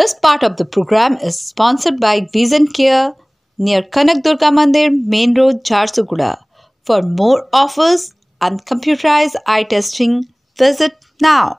This part of the program is sponsored by Vision Care near Kanak Durga Mandir, Main Road, Jharsuguda. For more offers and computerized eye testing, visit now.